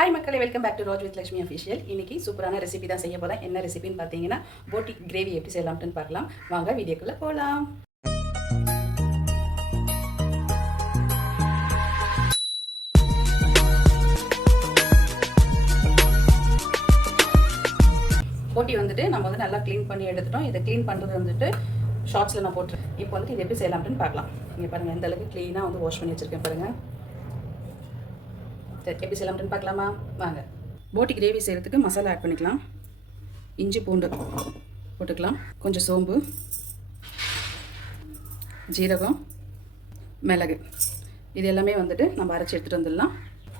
Hi மக்களே, welcome back to Roj with Lakshmi official. இன்றைக்கி சூப்பரான ரெசிபி தான் செய்ய போகிறேன். என்ன ரெசிபின்னு பார்த்தீங்கன்னா, போட்டி கிரேவி எப்படி செய்யலாம்னு பார்க்கலாம். வாங்க வீடியோக்குள்ளே போகலாம். போட்டி வந்துட்டு நம்ம வந்து நல்லா க்ளீன் பண்ணி எடுத்துட்டோம். இதை க்ளீன் பண்ணுறது வந்துட்டு ஷார்ட்ஸில் நான் போட்டுருக்கேன். இப்போ வந்துட்டு இது எப்படி செய்யலாம்னு பார்க்கலாம். இங்கே பாருங்கள், எந்த அளவுக்கு க்ளீனாக வந்து வாஷ் பண்ணி வச்சுருக்கேன் பாருங்கள். சரி, எப்படி செய்யலாம்னு பார்க்கலாமா? வாங்க. போட்டி கிரேவி செய்கிறதுக்கு மசாலா ஆட் பண்ணிக்கலாம். இஞ்சி பூண்டு போட்டுக்கலாம், கொஞ்சம் சோம்பு, ஜீரகம், மிளகு, இது எல்லாமே வந்துட்டு நம்ம அரைச்சி எடுத்துகிட்டு வந்துடலாம்.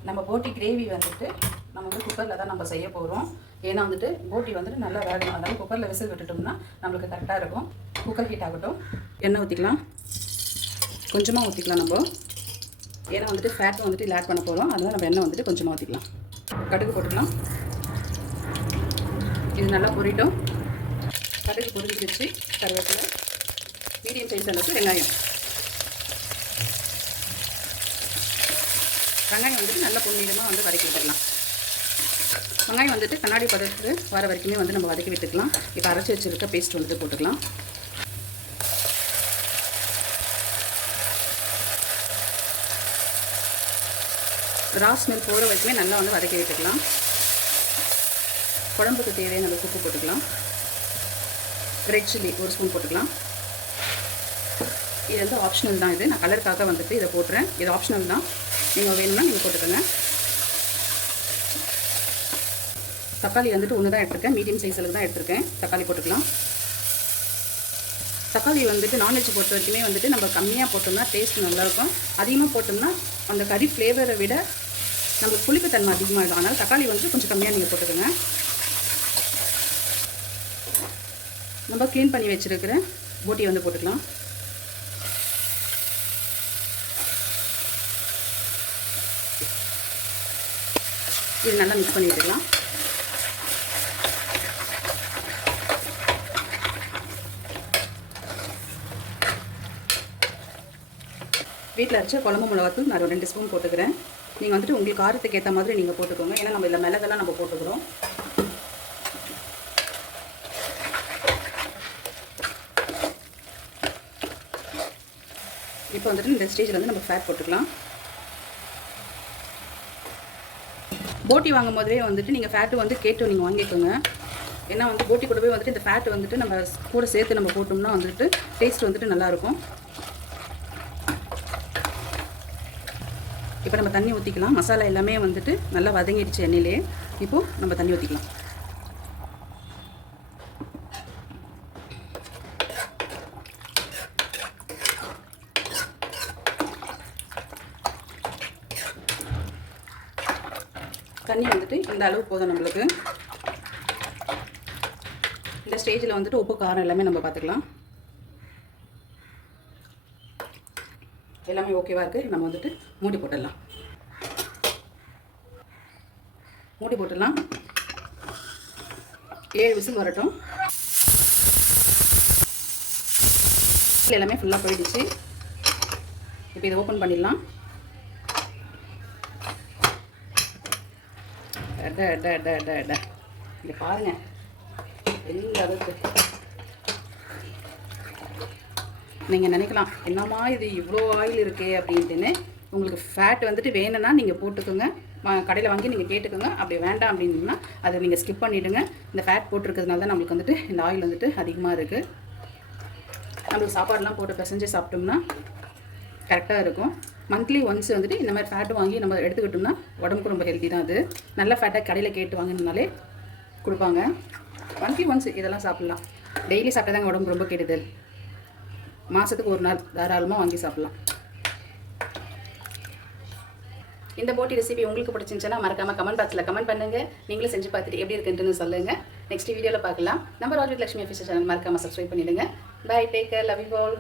நம்ம போட்டி கிரேவி வந்துட்டு நம்ம வந்து குக்கரில் தான் நம்ம செய்ய போகிறோம். ஏன்னா வந்துட்டு போட்டி வந்துட்டு நல்லா வேகணும். அதனால் குக்கரில் விசில் விட்டுட்டோம்னா நம்மளுக்கு கரெக்டாக இருக்கும். குக்கர் ஹீட் ஆகட்டும். எண்ணெய் ஊற்றிக்கலாம், கொஞ்சமாக ஊற்றிக்கலாம் நம்ம. ஏன்னா வந்துட்டு ஃபேட் வந்துட்டு இல்லை ஆட் பண்ண போகிறோம். அதனால் நம்ம எண்ணெய் வந்துட்டு கொஞ்சமாக ஊற்றிக்கலாம். கடுகு போட்டுக்கலாம். இது நல்லா பொரிட்டோம். கடுகு பொரிஞ்சிருச்சு. கருவேப்பிலை, மீடியம் சைஸ் அளவுக்கு வெங்காயம் வந்துட்டு நல்லா பொன்னிறமாக வந்து வதக்கி விட்டுக்கலாம். வெங்காயம் வந்துட்டு கண்ணாடி பதத்துக்கு வர வரைக்குமே வந்து நம்ம வதக்கி விட்டுக்கலாம். இப்போ அரைச்சி வச்சுருக்க பேஸ்ட் வந்துட்டு போட்டுக்கலாம். ரா ஸ்மெல் போகிற வரைக்குமே நல்லா வந்து வதக்கி விட்டுக்கலாம். குழம்புக்கு தேவையான அளவுக்கு உப்பு போட்டுக்கலாம். ரெட் சில்லி 1 ஸ்பூன் போட்டுக்கலாம். இது வந்து ஆப்ஷனல் தான். இது நான் கலருக்காக வந்துட்டு இதை போட்டுறேன். இது ஆப்ஷனல் தான். நீங்கள் வேணும்னா நீங்கள் போட்டுக்கோங்க. தக்காளி வந்துட்டு ஒன்று தான் எடுத்துருக்கேன். மீடியம் சைஸ் அளவுக்கு தான் எடுத்துருக்கேன். தக்காளி போட்டுக்கலாம். தக்காளி வந்துட்டு நான்வெஜ் பொறுத்த வரைக்குமே வந்துட்டு நம்ம கம்மியாக போட்டோம்னா டேஸ்ட் நல்லாயிருக்கும். அதிகமாக போட்டோம்னா அந்த கறி ஃப்ளேவரை விட நம்மளுக்கு புளிப்புத்தன்மை அதிகமாகிடும். அதனால் தக்காளி வந்துட்டு கொஞ்சம் கம்மியாக நீங்கள் போட்டுக்கோங்க. நம்ம க்ளீன் பண்ணி வச்சுருக்கிற போட்டி வந்து போட்டுக்கலாம். இது நல்லா மிக்ஸ் பண்ணி விட்டுக்கலாம். வீட்டில் அரைச்ச குழம்பு மிளகாத்தூள் நான் 2 ஸ்பூன் போட்டுக்கிறேன். நீங்கள் வந்துட்டு உங்களுக்கு காரத்துக்கு ஏற்ற மாதிரி நீங்கள் போட்டுக்கோங்க. ஏன்னா நம்ம இதில் மிளகெல்லாம் நம்ம போட்டுக்கிறோம். இப்போ வந்துட்டு இந்த ஸ்டேஜில் வந்து நம்ம ஃபேட் போட்டுக்கலாம். போட்டி வாங்கும் போதே வந்துட்டு நீங்கள் ஃபேட்டு வந்து கேட்டு நீங்கள் வாங்கிக்கோங்க. ஏன்னா வந்து போட்டி கூடவே வந்துட்டு இந்த ஃபேட்டு வந்துட்டு நம்ம கூட சேர்த்து நம்ம போட்டோம்னா வந்துட்டு டேஸ்ட் வந்துட்டு நல்லாயிருக்கும். இப்போ நம்ம தண்ணி ஊற்றிக்கலாம். மசாலா எல்லாமே வந்துட்டு நல்லா வதங்கிடுச்சு எண்ணெயிலே. இப்போது நம்ம தண்ணி ஊற்றிக்கலாம். தண்ணி வந்துட்டு இந்த அளவு போதும் நம்மளுக்கு. இந்த ஸ்டேஜில் வந்துட்டு உப்பு காரம் எல்லாமே நம்ம பார்த்துக்கலாம். எல்லாமே ஓகேவாக இருக்குது. நம்ம வந்துட்டு மூடி போட்டுடலாம். மூடி போட்டுடலாம். 7 விசில் வரட்டும். எல்லாமே ஃபுல்லாக போயிடுச்சு. இப்போ இதை ஓப்பன் பண்ணிடலாம். இங்கே பாருங்கள் எந்த அளவுக்கு. நீங்கள் நினைக்கலாம் என்னம்மா இது இவ்வளோ ஆயில் இருக்கே அப்படின்ட்டுன்னு. உங்களுக்கு ஃபேட் வந்துட்டு வேணும்னா நீங்கள் போட்டுக்கோங்க. கடையில் வாங்கி நீங்கள் கேட்டுக்கோங்க. அப்படி வேண்டாம் அப்படின்னா அதை நீங்கள் ஸ்கிப் பண்ணிவிடுங்க. இந்த ஃபேட் போட்டிருக்கிறதுனால தான் நம்மளுக்கு வந்துட்டு இந்த ஆயில் வந்துட்டு அதிகமாக இருக்குது. நம்மளுக்கு சாப்பாடெலாம் போட்டு பிசைஞ்சு சாப்பிட்டோம்னா கரெக்டாக இருக்கும். மந்த்லி ஒன்ஸ் வந்துட்டு இந்த மாதிரி ஃபேட்டு வாங்கி நம்ம எடுத்துக்கிட்டோம்னா உடம்புக்கு ரொம்ப ஹெல்த்தி தான். அது நல்ல ஃபேட்டாக கடையில் கேட்டு வாங்கினாலே கொடுப்பாங்க. மந்த்லி ஒன்ஸ் இதெல்லாம் சாப்பிட்லாம். டெய்லி சாப்பிட்டாதாங்க உடம்பு ரொம்ப கெடுதல். மாதத்துக்கு 1 நாள் தாராளமாக வாங்கி சாப்பிட்லாம். இந்த போட்டி ரெசிபி உங்களுக்கு பிடிச்சிருந்துச்சுன்னா மறக்காமல் கமெண்ட் பாக்ஸில் கமெண்ட் பண்ணுங்கள். நீங்களும் செஞ்சு பார்த்துட்டு எப்படி இருக்குன்ட்டுன்னு சொல்லுங்கள். நெக்ஸ்ட் வீடியோவில் பார்க்கலாம். நம்ம Roj with Lakshmi official channel மறக்காமல் சப்ஸ்கிரைப் பண்ணிவிடுங்க. Bye, take care, love you all.